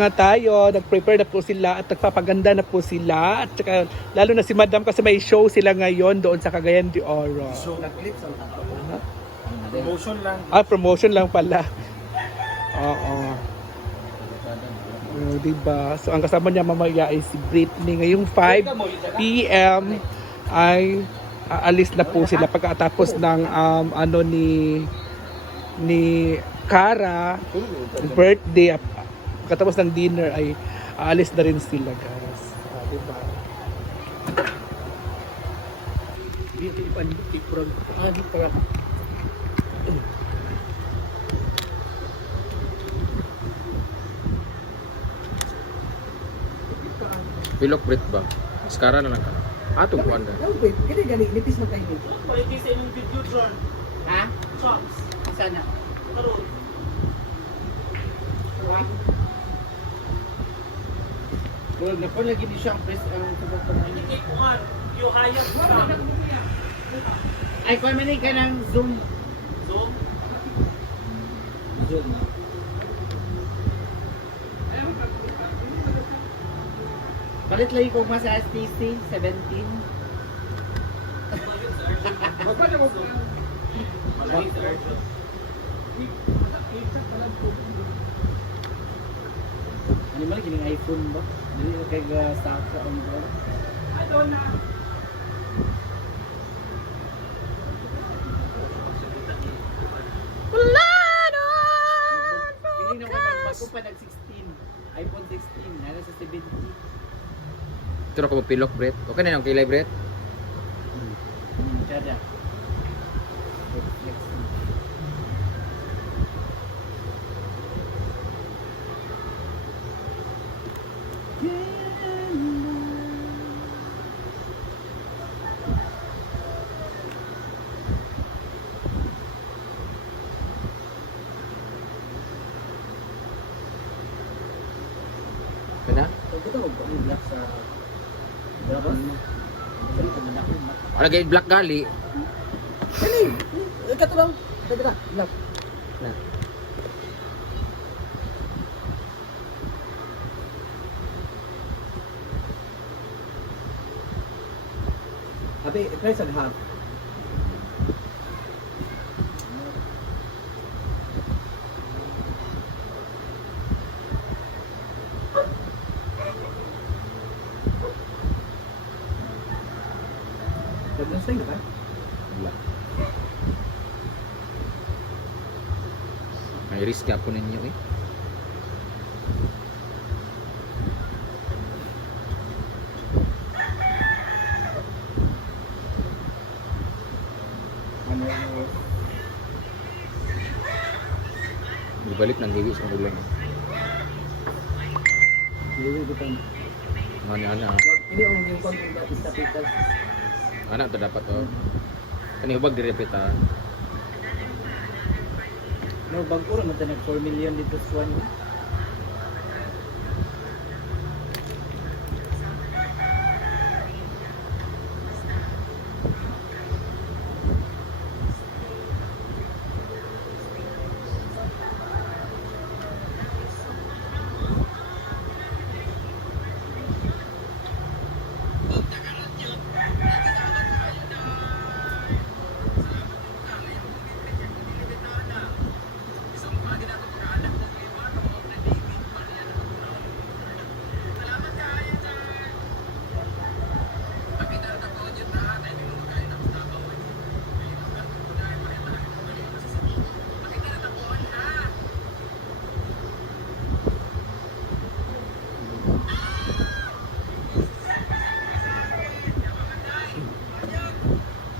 Nga tayo, nag-prepare na po sila at nagpapaganda na po sila. At saka, lalo na si Madam kasi may show sila ngayon doon sa Cagayan de Oro. So, promotion lang. Promotion lang pala. Oo. Diba? So, ang kasama niya mamaya ay si Britney. Ngayong 5 p.m. ay aalis na po sila pagkatapos ng ni Cara birthday. Pagkatapos ng dinner ay aalis na rin sila, guys. Diba? Pilok Brit ba? Sekarang na lang ka. Atong kuan da. Kaya gani, nipis mo kayo dito. Pwede sa imong video, John. Ha? Chops. Sana. Karoon. Well, napo lagi ni siyang press ang Hindi kay Kuhan. You hire ka. ay kung mani ka ng Zoom. Zoom. Palit lagi ko mas sa STC 17. Ano man kining iPhone ba? Dili na kay stock sa on board. Pili na ko bago pa nag 16. iPhone 16 nana sa 70. Ito na ko magpilok Brit. Okay na yung kilay Brit. Kada. Kana? Ito ko black sa Brabos. Wala gay black gali. Kani, ikaw lang. Tara, black. Na. Abi, price and half. Nag-stay na ba? Wala. May risk ka po ninyo eh. Balik ng giwi sa ulan. Hindi ko tan. Ana. Ini ang yung pag istapitas. Ana to dapat oh. Kani hubag direpeta. No, bag-o ra man ta nag 4 million dito sa one.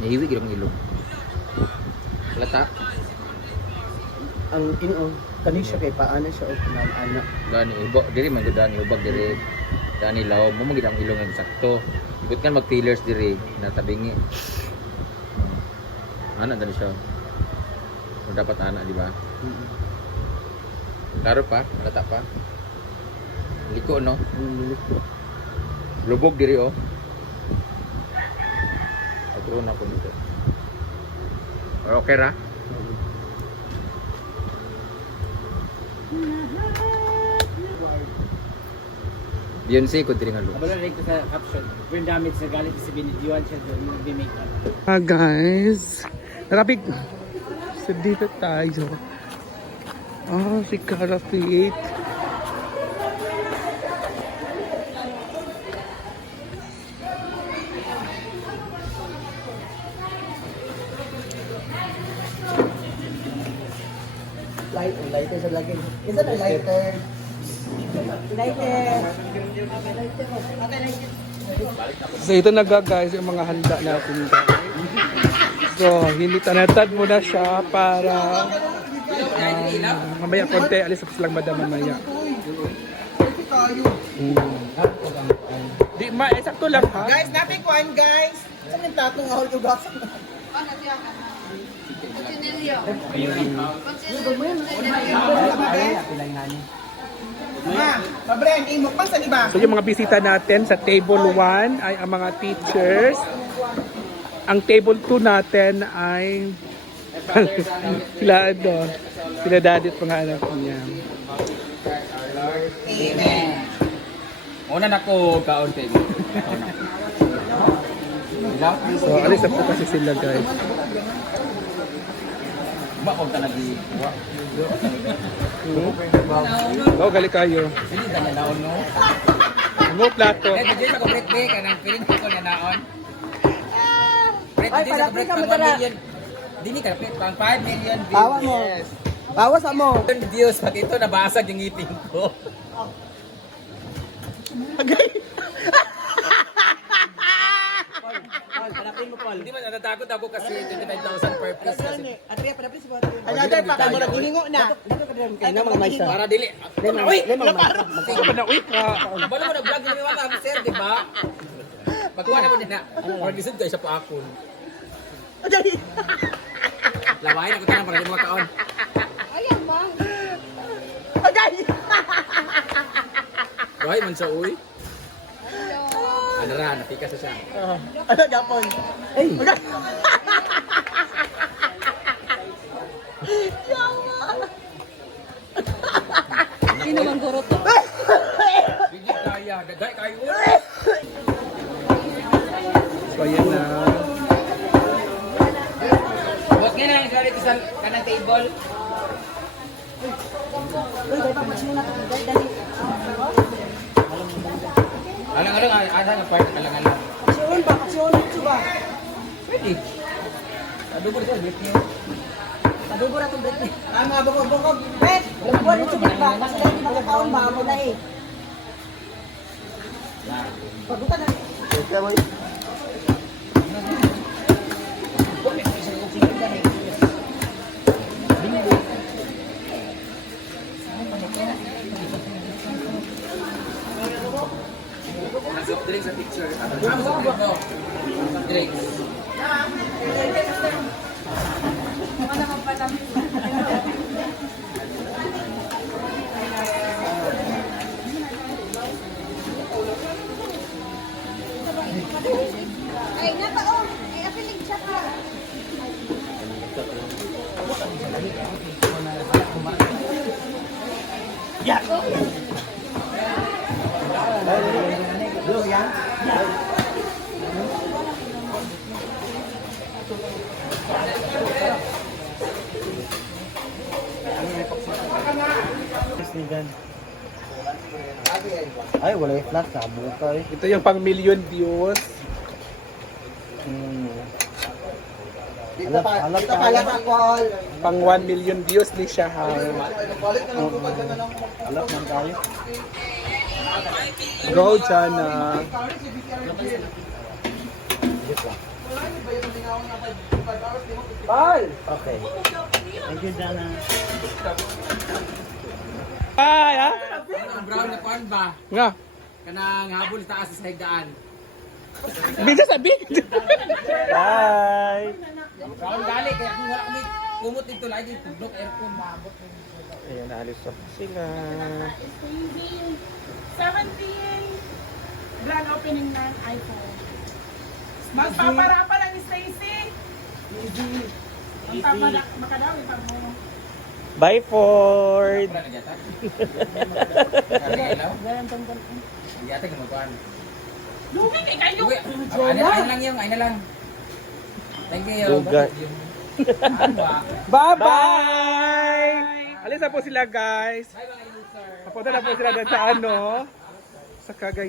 Nahiwi gid ang ilong. Lata. Ang ino kani siya kay paano siya og anak. Gani hubag diri man gud ani hubag diri. Gani law mo gid ang ilong ang sakto. Ibut kan mag pillars diri natabingi. Ana dali siya. Kung dapat anak di ba? Klaro pa, lata pa. Liko no. Lubog diri oh. Atro na ko nito. Okay ra? Beyonce ko diri nga looks. Kabalo rin ko sa caption. Brain damage na galit sa binidyoan siya doon. Mag-make up. Guys, rapid. So dito tayo. Si Cara Fit. Lighter sa lagi. Isa na lighter. Lighter. So ito na guys, yung mga handa natin guys. So, hinitanatad mo na siya para mamaya konti, alis up silang madam mamaya. Di ma, sakto lang ha. Guys, natin kuhan guys. Saan yung tatong ahol yung gasan? Pabreng, imok pang sa iba. So yung mga bisita natin sa table 1 ay ang mga teachers. Ang table 2 natin ay sila sila daddy at mga anak niya. Una na ko kaunti. So alis na po kasi sila guys. Ba ko tanagi. Gali kayo. Dili ta na naon no. Ano plato? Eh di ko break break kanang piling ko na naon. Break Ay, di sa palapit break ka pang mo 1 million. Dili ka break pang 5 million views. Bawa mo. Bawas mo. Views pag ito nabasag yung ngipin ko. Hindi man natatakot ako kasi 25,000 per piece kasi. Atria, para please. Another pa, kamo nang hiningo na. Ay, na mga maysa. Para dili. Uy, lamar. Ikaw pa na uy ka. Balo mo nag-vlog ni mga kami sir, di ba? Pagkuha na mo niya na. Or gisod ko isa pa ako. Lawahin ako tanang para di mo makaon. Ayan, mang. Agay. Lawahin man siya uy. Ano ra, napika sa siya. Ano, Japon? Ay. Hindi naman guro to. Hindi kaya, dagay kayo. So ayan na. Boss nga na, ikaw dito sa kanang table. Alang-alang, asa nga part, alang-alang. Aksyon ba? Aksyon ito ba? Pwede. Adobo sa brief niyo. Padugo na itong break ni. Mga bukog-bukog. Bet! Buwan ito ba? Kasi lang di makakaon ba? Ako na eh. Pagutan na. Soft drinks sa picture. Soft drinks. Ay, nataon. Ay, apiling chat na. Ay, wala yung flat. Sabo ka eh. Ito yung pang million views. Dito pala sa call. Pang 1 million views ni siya ha. Alap man tayo. Go Jana. Paul! Okay. Thank you, Jana. Ay ha? Ang brown na kuan ba? Nga. Kanang habol taas sa higdaan. Bisa sabi. Bye! Brown gali kaya kung wala kami kumot dito lagi tublok aircon maabot. Ayan, naalis na po sila. 17 grand opening ng iPhone. Magpapara pa lang ni Stacy. Makadawi pa mo. Bye, Ford! Wala na yata. Ilaw? Ang yata yung magkuhan. Lugi kay kayo. Uy, ayun lang yung, ayun na lang. Thank you. Lugar. Ano ah? Bye-bye! Alis na po sila, guys. Papunta na po sila doon sa ano? Sa Cagayan.